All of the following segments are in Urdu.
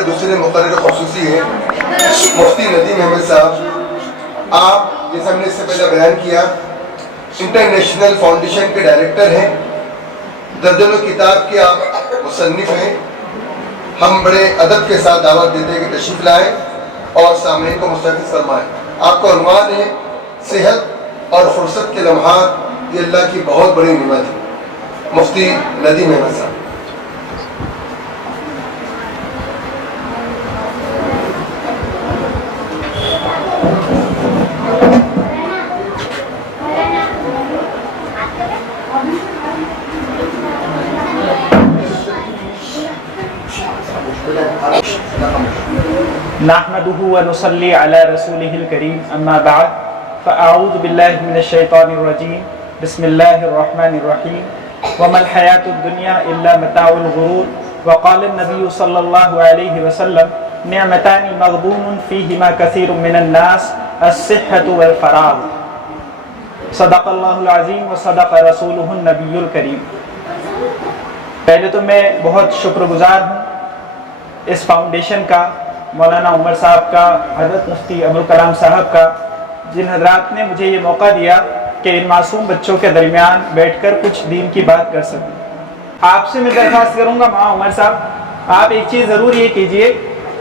ہمارے دوسرے مقرر خصوصی ہیں مفتی ندیم احمد صاحب. آپ جیسا ہم نے اس سے پہلے بیان کیا انٹرنیشنل فاؤنڈیشن کے ڈائریکٹر ہیں, درجنوں کتاب کے آپ مصنف ہیں. ہم بڑے ادب کے ساتھ دعوت دیتے ہیں کہ تشریف لائیں اور سامعین کو مستفید فرمائیں. آپ کا عنوان ہے صحت اور فرصت کے لمحات, یہ اللہ کی بہت بڑی نعمت ہے. مفتی ندیم احمد صاحب. نحمده ونصلي على رسوله الكريم اما بعد فاعوذ بالله من الشيطان الرجيم بسم الله الرحمن الرحيم وما الحياة الدنيا الا متاع الغرور وقال النبي صلى الله عليه وسلم نعمتان مغبون فيهما كثير من الناس الصحة والفراغ. صدق الله العظيم وصدق رسوله النبي الكريم. پہلے تو میں بہت شکر گزار ہوں اس فاؤنڈیشن کا, مولانا عمر صاحب کا, حضرت مفتی ابوالکلام صاحب کا, جن حضرات نے مجھے یہ موقع دیا کہ ان معصوم بچوں کے درمیان بیٹھ کر کچھ دین کی بات کر سکوں. آپ سے میں درخواست کروں گا ماں عمر صاحب, آپ ایک چیز ضرور یہ کیجئے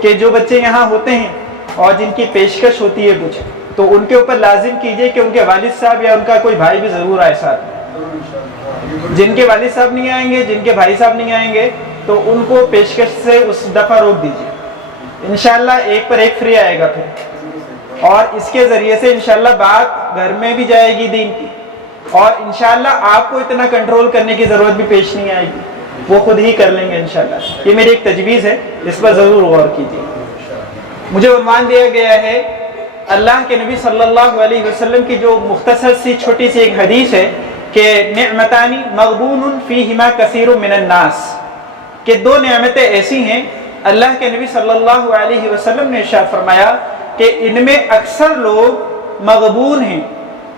کہ جو بچے یہاں ہوتے ہیں اور جن کی پیشکش ہوتی ہے کچھ, تو ان کے اوپر لازم کیجئے کہ ان کے والد صاحب یا ان کا کوئی بھائی بھی ضرور آئے ساتھ. جن کے والد صاحب نہیں آئیں گے, جن کے بھائی صاحب نہیں آئیں گے, تو ان کو پیشکش سے اس دفعہ روک دیجئے. انشاءاللہ ایک پر ایک فری آئے گا پھر, اور اس کے ذریعے سے انشاءاللہ بات گھر میں بھی جائے گی دین کی, اور انشاءاللہ آپ کو اتنا کنٹرول کرنے کی ضرورت بھی پیش نہیں آئے گی, وہ خود ہی کر لیں گے انشاءاللہ. یہ میری ایک تجویز ہے, اس پر ضرور غور کیجیے. مجھے عنوان دیا گیا ہے اللہ کے نبی صلی اللہ علیہ وسلم کی جو مختصر سی چھوٹی سی ایک حدیث ہے کہ نعمتانی مغبون فیہما کثیر من الناس, کہ دو نعمتیں ایسی ہیں اللہ کے نبی صلی اللہ علیہ وسلم نے ارشاد فرمایا کہ ان میں اکثر لوگ مغبون ہیں,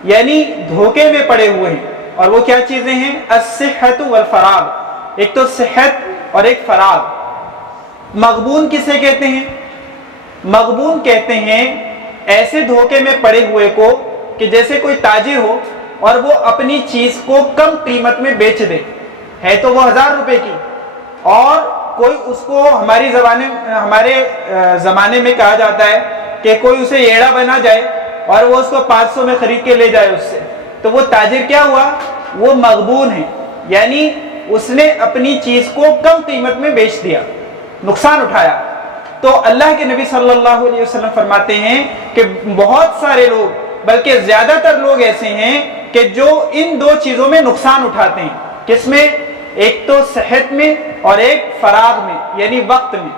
یعنی دھوکے میں پڑے ہوئے ہیں. اور وہ کیا چیزیں ہیں؟ الصحت والفراغ, ایک تو صحت اور ایک فراغ. مغبون کسے کہتے ہیں؟ مغبون کہتے ہیں ایسے دھوکے میں پڑے ہوئے کو کہ جیسے کوئی تاجر ہو اور وہ اپنی چیز کو کم قیمت میں بیچ دے, ہے تو وہ 1000 روپے کی, اور کوئی اس کو ہمارے زمانے میں کہا جاتا ہے کہ کوئی اسے ایڑا بنا جائے اور وہ اس کو 500 میں خرید کے لے جائے اس سے, تو وہ تاجر کیا ہوا؟ وہ مغبون ہے, یعنی اس نے اپنی چیز کو کم قیمت میں بیچ دیا, نقصان اٹھایا. تو اللہ کے نبی صلی اللہ علیہ وسلم فرماتے ہیں کہ بہت سارے لوگ, بلکہ زیادہ تر لوگ ایسے ہیں کہ جو ان دو چیزوں میں نقصان اٹھاتے ہیں. کس میں؟ ایک تو صحت میں اور ایک فراغ میں, یعنی وقت میں.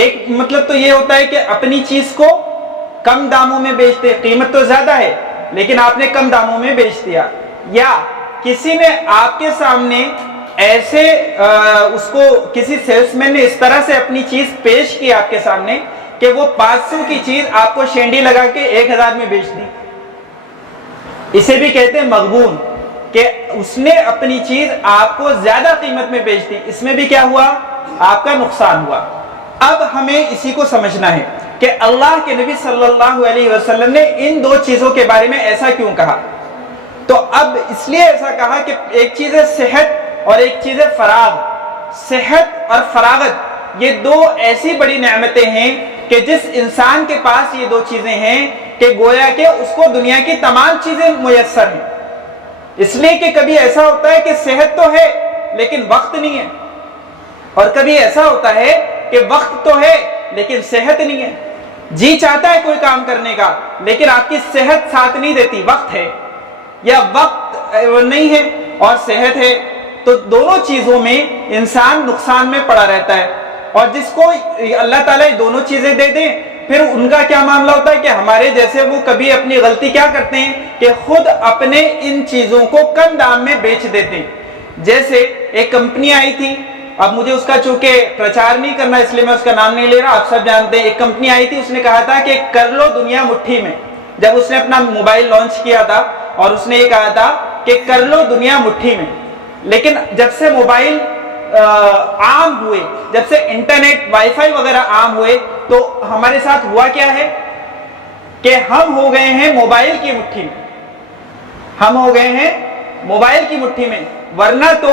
ایک مطلب تو یہ ہوتا ہے کہ اپنی چیز کو کم داموں میں بیچتے, قیمت تو زیادہ ہے لیکن آپ نے کم داموں میں بیچ دیا, یا کسی نے آپ کے سامنے ایسے اس کو کسی سیلس مین نے اس طرح سے اپنی چیز پیش کی آپ کے سامنے کہ وہ 500 کی چیز آپ کو شینڈی لگا کے 1000 میں بیچ دی. اسے بھی کہتے ہیں مغبون, کہ اس نے اپنی چیز آپ کو زیادہ قیمت میں بیچ دی. اس میں بھی کیا ہوا؟ آپ کا نقصان ہوا. اب ہمیں اسی کو سمجھنا ہے کہ اللہ کے نبی صلی اللہ علیہ وسلم نے ان دو چیزوں کے بارے میں ایسا کیوں کہا. تو اب اس لیے ایسا کہا کہ ایک چیز ہے صحت اور ایک چیز ہے فراغ. صحت اور فراغت یہ دو ایسی بڑی نعمتیں ہیں کہ جس انسان کے پاس یہ دو چیزیں ہیں کہ گویا کہ اس کو دنیا کی تمام چیزیں میسر ہیں. اس لیے کہ کبھی ایسا ہوتا ہے کہ صحت تو ہے لیکن وقت نہیں ہے, اور کبھی ایسا ہوتا ہے کہ وقت تو ہے لیکن صحت نہیں ہے. جی چاہتا ہے کوئی کام کرنے کا لیکن آپ کی صحت ساتھ نہیں دیتی, وقت ہے یا وقت نہیں ہے اور صحت ہے, تو دونوں چیزوں میں انسان نقصان میں پڑا رہتا ہے. اور جس کو اللہ تعالیٰ دونوں چیزیں دے دیں پھر ان کا کیا معاملہ ہوتا ہے کہ ہمارے جیسے وہ کبھی اپنی غلطی کیا کرتے ہیں کہ خود اپنے ان چیزوں کو کم دام میں بیچ دیتے ہیں. جیسے ایک کمپنی آئی تھی, اب مجھے اس کا چونکہ پرچار نہیں کرنا اس لیے میں اس کا نام نہیں لے رہا, آپ سب جانتے ہیں. ایک کمپنی آئی تھی, اس نے کہا تھا کہ کر لو دنیا مٹھی میں. جب اس نے اپنا موبائل لانچ کیا تھا اور اس نے یہ کہا تھا کہ کر لو دنیا مٹھی میں, لیکن جب سے موبائل عام ہوئے, جب سے انٹرنیٹ وائی فائی وغیرہ عام ہوئے, تو ہمارے ساتھ ہوا کیا ہے کہ ہم ہو گئے ہیں موبائل کی مٹھی میں, ہم ہو گئے ہیں موبائل کی مٹھی میں. ورنہ تو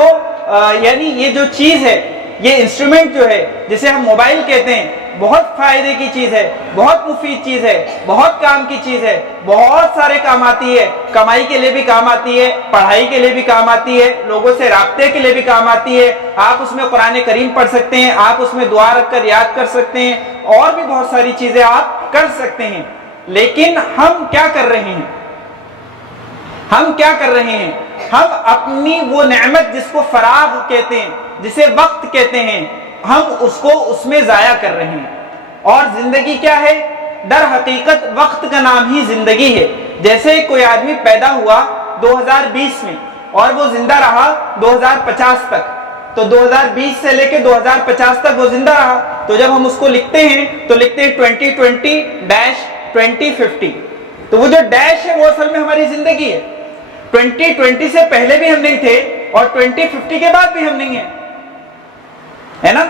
یعنی یہ جو چیز ہے, یہ انسٹرومنٹ جو ہے جسے ہم موبائل کہتے ہیں, بہت فائدے کی چیز ہے, بہت مفید چیز ہے, بہت کام کی چیز ہے, بہت سارے کام آتی ہے. کمائی کے لیے بھی کام آتی ہے, پڑھائی کے لیے بھی کام آتی ہے, لوگوں سے رابطے کے لیے بھی کام آتی ہے. آپ اس میں قرآن کریم پڑھ سکتے ہیں, آپ اس میں دعا رکھ کر یاد کر سکتے ہیں, اور بھی بہت ساری چیزیں آپ کر سکتے ہیں. لیکن ہم کیا کر رہے ہیں, ہم کیا کر رہے ہیں, ہم اپنی وہ نعمت جس کو فراغ کہتے ہیں, جسے وقت کہتے ہیں, ہم اس کو اس میں ضائع کر رہے ہیں. اور زندگی کیا ہے؟ در حقیقت وقت کا نام ہی زندگی ہے. جیسے کوئی آدمی پیدا ہوا 2020 میں اور وہ زندہ رہا 2050 تک, تو 2020 سے لے کے 2050 تک وہ زندہ رہا. تو جب ہم اس کو لکھتے ہیں تو لکھتے ہیں 2020-2050. تو وہ جو ڈیش ہے وہ اصل میں ہماری زندگی ہے. 2020 سے پہلے بھی ہم نہیں تھے اور 2050 کے بعد بھی ہم نہیں ہیں, ہے نا.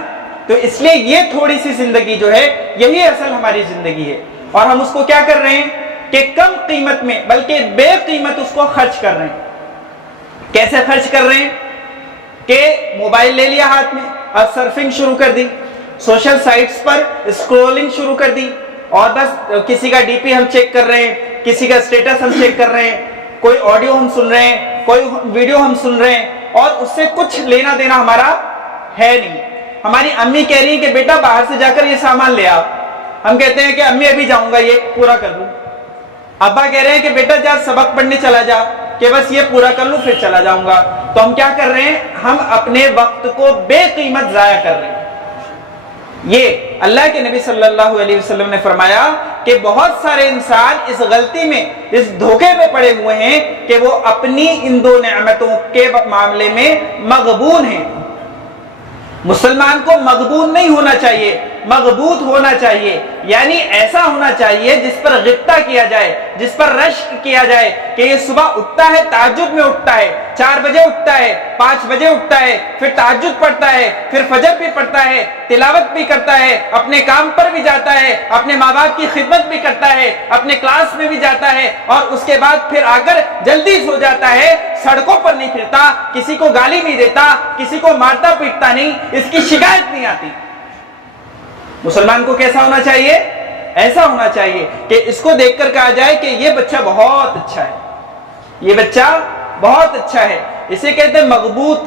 تو اس لیے یہ تھوڑی سی زندگی جو ہے یہی اصل ہماری زندگی ہے. اور ہم اس کو کیا کر رہے ہیں کہ کم قیمت میں بلکہ بے قیمت اس کو خرچ کر رہے ہیں. کیسے خرچ کر رہے ہیں کہ موبائل لے لیا ہاتھ میں, اب سرفنگ شروع کر دی, سوشل سائٹس پر اسکرولنگ شروع کر دی, اور بس کسی کا ڈی پی ہم چیک کر رہے ہیں, کسی کا اسٹیٹس ہم چیک کر رہے ہیں, کوئی آڈیو ہم سن رہے ہیں, کوئی ویڈیو ہم سن رہے ہیں, اور اس سے کچھ لینا دینا ہمارا ہے نہیں. ہماری امی کہہ رہی ہیں کہ بیٹا باہر سے جا کر یہ سامان لے آؤ, ہم کہتے ہیں کہ امی ابھی جاؤں گا یہ پورا کر لوں. ابا کہہ رہے ہیں کہ بیٹا جا سبق پڑھنے چلا جا, کہ بس یہ پورا کر لوں پھر چلا جاؤں گا. تو ہم کیا کر رہے ہیں, ہم اپنے وقت کو بے قیمت ضائع کر رہے ہیں. یہ اللہ کے نبی صلی اللہ علیہ وسلم نے فرمایا کہ بہت سارے انسان اس غلطی میں, اس دھوکے میں پڑے ہوئے ہیں کہ وہ اپنی ان دو نعمتوں کے معاملے میں مغبون ہیں. مسلمان کو مغبون نہیں ہونا چاہیے, مغبوط ہونا چاہیے. یعنی ایسا ہونا چاہیے جس پر غبطہ کیا جائے, جس پر رشک کیا جائے کہ یہ صبح اٹھتا ہے, تہجد میں اٹھتا ہے, 4 بجے اٹھتا ہے, 5 بجے اٹھتا ہے, پھر تہجد پڑھتا ہے, پھر فجر بھی پڑھتا ہے, تلاوت بھی کرتا ہے, اپنے کام پر بھی جاتا ہے, اپنے ماں باپ کی خدمت بھی کرتا ہے, اپنے کلاس میں بھی جاتا ہے, اور اس کے بعد پھر آ کر جلدی سو جاتا ہے. سڑکوں پر نہیں پھرتا, کسی کو گالی نہیں دیتا, کسی کو مارتا پیٹتا نہیں, اس کی شکایت نہیں آتی. مسلمان کو کیسا ہونا چاہیے؟ ایسا ہونا چاہیے کہ اس کو دیکھ کر کہا جائے کہ یہ بچہ بہت اچھا ہے, یہ بچہ بہت اچھا ہے. اسے کہتے ہیں مغبوط.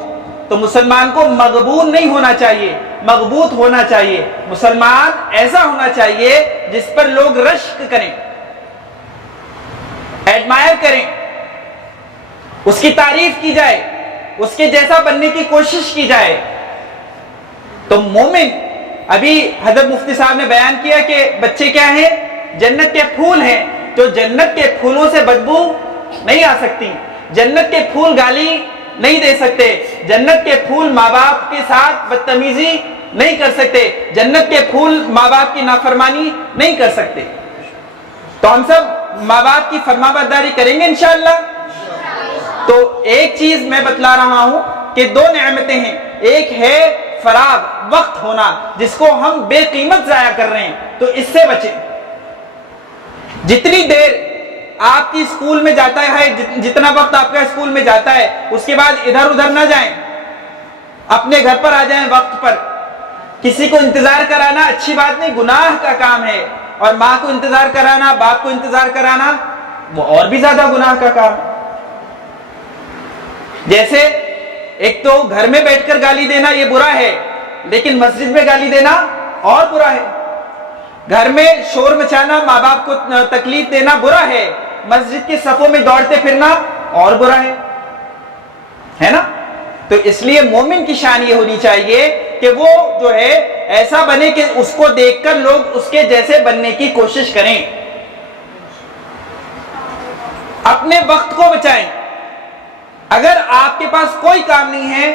تو مسلمان کو مغبون نہیں ہونا چاہیے, مغبوط ہونا چاہیے. مسلمان ایسا ہونا چاہیے جس پر لوگ رشک کریں, ایڈمائر کریں, اس کی تعریف کی جائے, اس کے جیسا بننے کی کوشش کی جائے. تو مومن, ابھی حضرت مفتی صاحب نے بیان کیا کہ بچے کیا ہیں, جنت کے پھول ہیں. تو جنت کے پھولوں سے بدبو نہیں آ سکتی, جنت کے پھول گالی نہیں دے سکتے, جنت کے پھول ماں باپ کے ساتھ بدتمیزی نہیں کر سکتے, جنت کے پھول ماں باپ کی نافرمانی نہیں کر سکتے. تو ہم سب ماں باپ کی فرما برداری کریں گے انشاءاللہ. تو ایک چیز میں بتلا رہا ہوں کہ 2 نعمتیں ہیں. ایک ہے فراغ, وقت ہونا, جس کو ہم بے قیمت ضائع کر رہے ہیں, تو اس سے بچیں. جتنی دیر آپ کی اسکول میں جاتا ہے, جتنا وقت آپ کا اسکول میں جاتا ہے, اس کے بعد ادھر ادھر نہ جائیں, اپنے گھر پر آ جائیں وقت پر. کسی کو انتظار کرانا اچھی بات نہیں, گناہ کا کام ہے. اور ماں کو انتظار کرانا, باپ کو انتظار کرانا, وہ اور بھی زیادہ گناہ کا کام. جیسے ایک تو گھر میں بیٹھ کر گالی دینا یہ برا ہے, لیکن مسجد میں گالی دینا اور برا ہے. گھر میں شور مچانا, ماں باپ کو تکلیف دینا برا ہے, مسجد کے صفوں میں دوڑتے پھرنا اور برا ہے نا. تو اس لیے مومن کی شان یہ ہونی چاہیے کہ وہ جو ہے ایسا بنے کہ اس کو دیکھ کر لوگ اس کے جیسے بننے کی کوشش کریں. اپنے وقت کو بچائیں. اگر آپ کے پاس کوئی کام نہیں ہے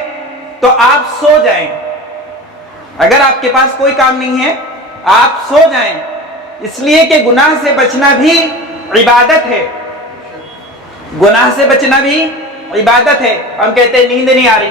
تو آپ سو جائیں. اگر آپ کے پاس کوئی کام نہیں ہے آپ سو جائیں, اس لیے کہ گناہ سے بچنا بھی عبادت ہے. گناہ سے بچنا بھی عبادت ہے. ہم کہتے ہیں نیند نہیں آ رہی,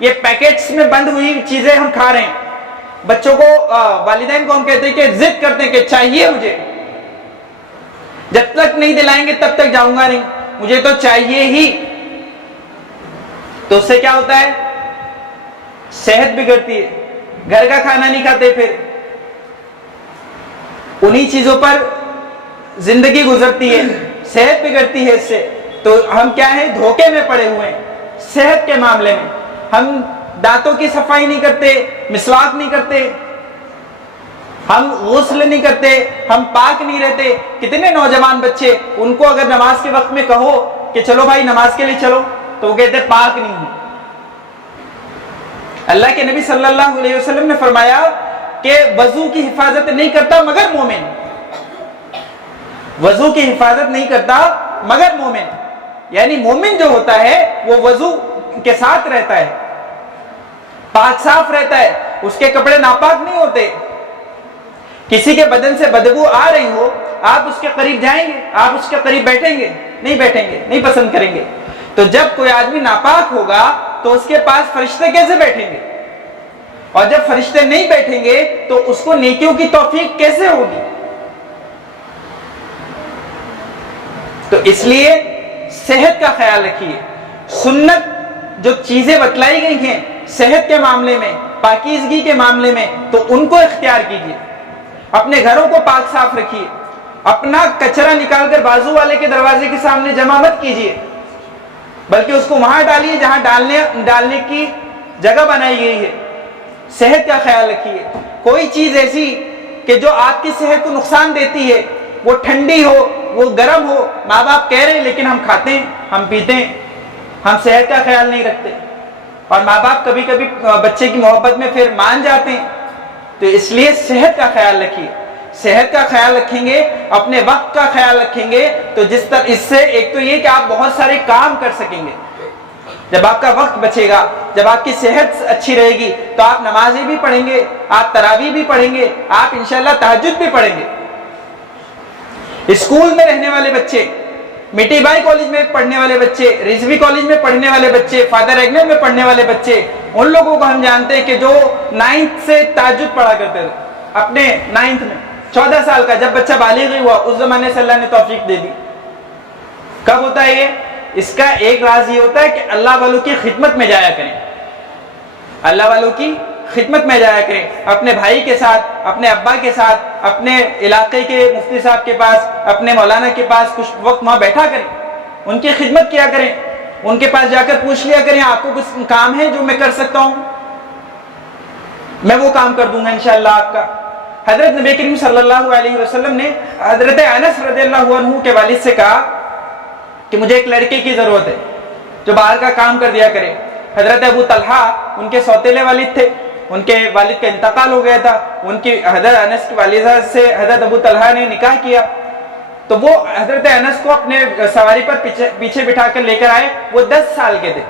یہ پیکٹس میں بند ہوئی چیزیں ہم کھا رہے ہیں. بچوں کو والدین کو ہم کہتے ہیں کہ ضد کرتے ہیں کہ چاہیے مجھے، جب تک نہیں دلائیں گے تب تک جاؤں گا نہیں، مجھے تو چاہیے ہی. تو اس سے کیا ہوتا ہے؟ صحت بگڑتی ہے، گھر کا کھانا نہیں کھاتے، پھر انہی چیزوں پر زندگی گزرتی ہے، صحت بگڑتی ہے اس سے. تو ہم کیا ہیں؟ دھوکے میں پڑے ہوئے ہیں صحت کے معاملے میں. ہم دانتوں کی صفائی نہیں کرتے، مسواک نہیں کرتے، ہم غسل نہیں کرتے، ہم پاک نہیں رہتے. کتنے نوجوان بچے، ان کو اگر نماز کے وقت میں کہو کہ چلو بھائی نماز کے لیے چلو، تو وہ کہتے پاک نہیں ہوں. اللہ کے نبی صلی اللہ علیہ وسلم نے فرمایا کہ وضو کی حفاظت نہیں کرتا مگر مومن، وضو کی حفاظت نہیں کرتا مگر مومن. یعنی مومن جو ہوتا ہے وہ وضو کے ساتھ رہتا ہے، پاک صاف رہتا ہے، اس کے کپڑے ناپاک نہیں ہوتے. کسی کے بدن سے بدبو آ رہی ہو، آپ اس کے قریب جائیں گے؟ آپ اس کے قریب بیٹھیں گے؟ نہیں بیٹھیں گے، نہیں پسند کریں گے. تو جب کوئی آدمی ناپاک ہوگا تو اس کے پاس فرشتے کیسے بیٹھیں گے؟ اور جب فرشتے نہیں بیٹھیں گے تو اس کو نیکیوں کی توفیق کیسے ہوگی؟ تو اس لیے صحت کا خیال رکھیے. سنت جو چیزیں بتلائی گئی ہیں صحت کے معاملے میں، پاکیزگی کے معاملے میں، تو ان کو اختیار کیجیے. اپنے گھروں کو پاک صاف رکھیے. اپنا کچرا نکال کر بازو والے کے دروازے کے سامنے جمع مت کیجیے، بلکہ اس کو وہاں ڈالیے جہاں ڈالنے کی جگہ بنائی گئی ہے. صحت کا خیال رکھیے. کوئی چیز ایسی کہ جو آپ کی صحت کو نقصان دیتی ہے، وہ ٹھنڈی ہو، وہ گرم ہو، ماں باپ کہہ رہے ہیں لیکن ہم کھاتے ہیں، ہم پیتے ہیں، ہم صحت کا خیال نہیں رکھتے. اور ماں باپ کبھی کبھی بچے کی محبت میں پھر مان جاتے ہیں. تو اس لیے صحت کا خیال رکھیے. صحت کا خیال رکھیں گے، اپنے وقت کا خیال رکھیں گے، تو اس سے ایک تو یہ کہ آپ بہت سارے کام کر سکیں گے. جب آپ کا وقت بچے گا، جب آپ کی صحت اچھی رہے گی، تو آپ نمازیں بھی پڑھیں گے، آپ تراویح بھی پڑھیں گے، آپ انشاءاللہ تہجد بھی پڑھیں گے. اسکول میں رہنے والے بچے، میٹھی بائی کالج میں پڑھنے والے بچے، رضوی کالج میں پڑھنے والے بچے، فادر ایگنر میں پڑھنے والے بچے، ان لوگوں کو ہم جانتے ہیں کہ جو 9th سے تہجد پڑھا کرتے تھے. اپنے 9th میں 14 سال کا جب بچہ بالغ ہوا، اس زمانے سے اللہ نے توفیق دے دی. کب ہوتا ہے یہ؟ اس کا ایک راز یہ ہوتا ہے کہ اللہ والوں کی خدمت میں جایا کریں، اللہ والوں کی خدمت میں جایا کریں. اپنے بھائی کے ساتھ، اپنے ابا کے ساتھ، اپنے علاقے کے مفتی صاحب کے پاس، اپنے مولانا کے پاس کچھ وقت وہاں بیٹھا کریں، ان کی خدمت کیا کریں. ان کے پاس جا کر پوچھ لیا کریں آپ کو کچھ کام ہے جو میں کر سکتا ہوں، میں وہ کام کر دوں گا انشاءاللہ آپ کا. حضرت نبی کریم صلی اللہ علیہ وسلم نے حضرت انس رضی اللہ عنہ کے والد سے کہا کہ مجھے ایک لڑکے کی ضرورت ہے جو باہر کا کام کر دیا کرے. حضرت ابو طلحہ ان کے سوتیلے والد تھے، ان کے والد کا انتقال ہو گیا تھا. ان کی حضرت انس کی والدہ سے حضرت ابو طلحہ نے نکاح کیا، تو وہ حضرت انس کو اپنے سواری پر پیچھے بٹھا کر لے کر آئے. وہ 10 سال کے تھے،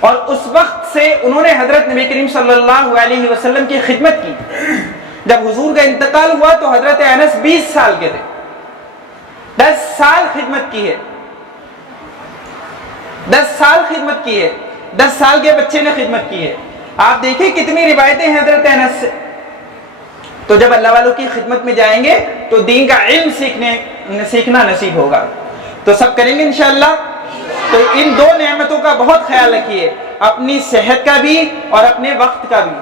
اور اس وقت سے انہوں نے حضرت نبی کریم صلی اللہ علیہ وسلم کی خدمت کی. جب حضور کا انتقال ہوا تو حضرت انس 20 سال کے تھے. 10 سال خدمت کی ہے، 10 سال خدمت کی ہے، 10 سال کے بچے نے خدمت کی ہے. آپ دیکھیں کتنی روایتیں ہیں حضرت انس سے. تو جب اللہ والوں کی خدمت میں جائیں گے تو دین کا علم سیکھنا نصیب ہوگا. تو سب کریں گے انشاءاللہ. تو ان 2 نعمتوں کا بہت خیال رکھیے، اپنی صحت کا بھی اور اپنے وقت کا بھی.